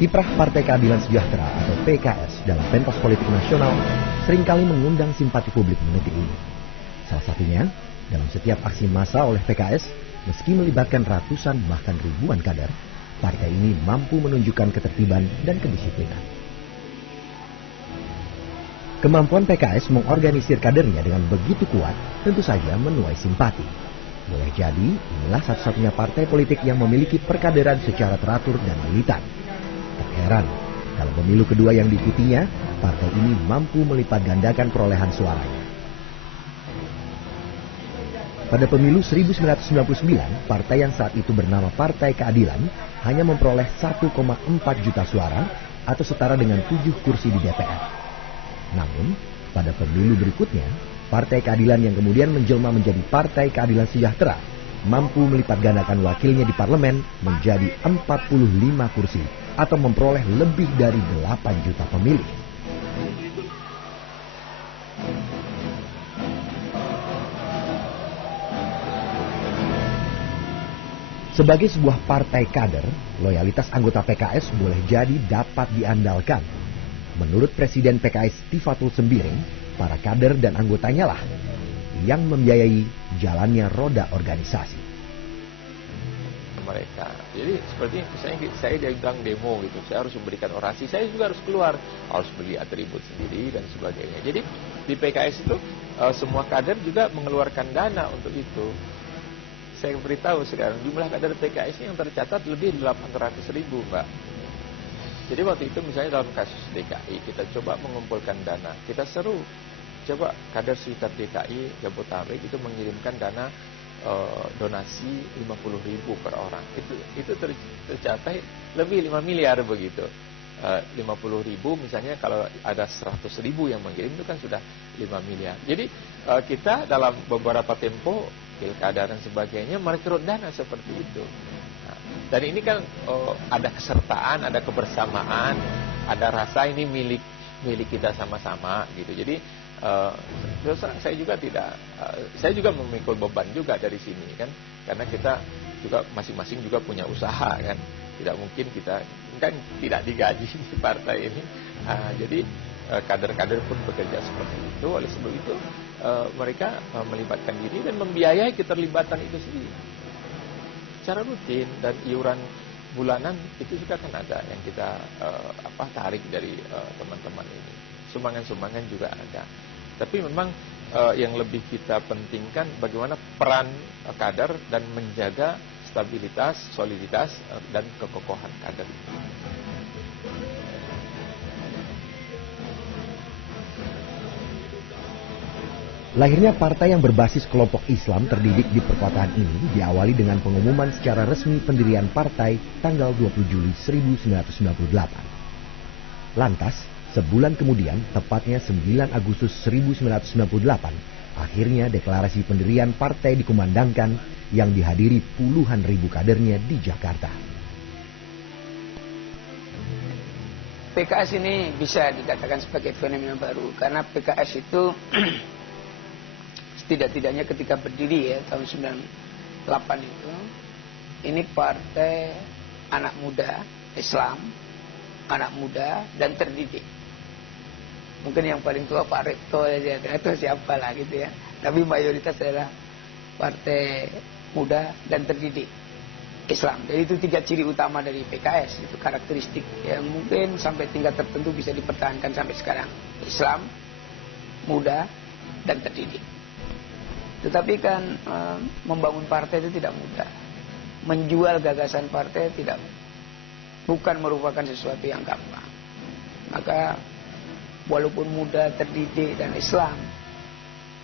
Kiprah Partai Keadilan Sejahtera atau PKS dalam pentas politik nasional seringkali mengundang simpati publik mendetik ini. Salah satunya, dalam setiap aksi massa oleh PKS, meski melibatkan ratusan bahkan ribuan kader, partai ini mampu menunjukkan ketertiban dan kedisiplinan. Kemampuan PKS mengorganisir kadernya dengan begitu kuat tentu saja menuai simpati. Boleh jadi, inilah satu-satunya partai politik yang memiliki perkaderan secara teratur dan militan. Tak heran, kalau pemilu kedua yang diikutinya, partai ini mampu melipat gandakan perolehan suaranya. Pada pemilu 1999, partai yang saat itu bernama Partai Keadilan hanya memperoleh 1,4 juta suara atau setara dengan 7 kursi di DPR. Namun, pada pemilu berikutnya, Partai Keadilan yang kemudian menjelma menjadi Partai Keadilan Sejahtera mampu melipat gandakan wakilnya di parlemen menjadi 45 kursi atau memperoleh lebih dari 8 juta pemilih. Sebagai sebuah partai kader, loyalitas anggota PKS boleh jadi dapat diandalkan. Menurut Presiden PKS Tifatul Sembiring, para kader dan anggotanya lah yang membiayai jalannya roda organisasi. Mereka, jadi seperti misalnya saya bilang demo gitu, saya harus memberikan orasi, saya juga harus keluar, harus beli atribut sendiri dan sebagainya. Jadi di PKS itu semua kader juga mengeluarkan dana untuk itu. Saya beritahu sekarang jumlah kader PKS yang tercatat lebih 800.000, Mbak. Jadi waktu itu misalnya dalam kasus DKI kita coba mengumpulkan dana, kita seru, coba kader sekitar DKI Jabodetabek itu mengirimkan dana donasi 50.000 per orang. Itu tercapai lebih 5 miliar begitu. 50.000 misalnya kalau ada 100.000 yang mengirim itu kan sudah 5 miliar. Jadi kita dalam beberapa tempo pilkada dan sebagainya merekrut dana seperti itu. Dan ini kan ada kesertaan, ada kebersamaan, ada rasa ini milik kita sama-sama gitu. Jadi saya juga saya juga memikul beban juga dari sini kan, karena kita juga masing-masing juga punya usaha kan. Tidak mungkin kita kan tidak digaji di partai ini. Jadi kader-kader pun bekerja seperti itu. Oleh sebab itu mereka melibatkan diri dan membiayai keterlibatan itu sendiri secara rutin, dan iuran bulanan itu juga kan ada yang kita tarik dari teman-teman ini. Sumbangan-sumbangan juga ada. Tapi memang yang lebih kita pentingkan bagaimana peran kader dan menjaga stabilitas, soliditas dan kekokohan kader. Lahirnya partai yang berbasis kelompok Islam terdidik di perkotaan ini diawali dengan pengumuman secara resmi pendirian partai tanggal 20 Juli 1998. Lantas, sebulan kemudian, tepatnya 9 Agustus 1998, akhirnya deklarasi pendirian partai dikumandangkan yang dihadiri puluhan ribu kadernya di Jakarta. PKS ini bisa dikatakan sebagai fenomena baru karena PKS itu tidak-tidaknya ketika berdiri ya tahun 98 itu, ini partai anak muda Islam, anak muda dan terdidik. Mungkin yang paling tua Pak Rekto aja, atau siapa lah gitu ya. Tapi mayoritas adalah partai muda dan terdidik Islam. Jadi itu 3 ciri utama dari PKS, itu karakteristik yang mungkin sampai tingkat tertentu bisa dipertahankan sampai sekarang. Islam, muda dan terdidik. Tetapi kan membangun partai itu tidak mudah. Menjual gagasan partai bukan merupakan sesuatu yang gampang. Maka walaupun muda, terdidik dan Islam,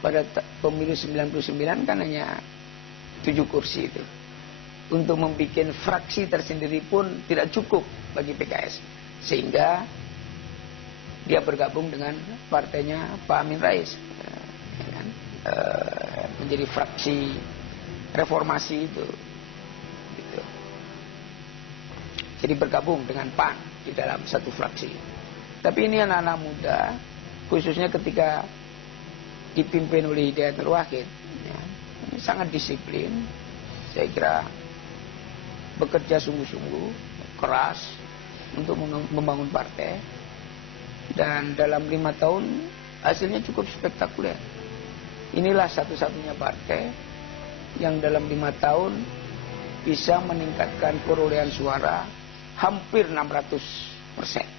pada pemilu 99 kan hanya 7 kursi itu. Untuk membuat fraksi tersendiri pun tidak cukup bagi PKS. Sehingga dia bergabung dengan partainya Pak Amin Rais. Menjadi fraksi reformasi itu gitu. Jadi bergabung dengan PAN di dalam satu fraksi. Tapi ini anak-anak muda, khususnya ketika dipimpin oleh Hidayat Nur Wahid ya, ini sangat disiplin. Saya kira bekerja sungguh-sungguh, keras, untuk membangun partai. Dan dalam 5 tahun hasilnya cukup spektakuler. Inilah satu-satunya partai yang dalam 5 tahun bisa meningkatkan perolehan suara hampir 600%.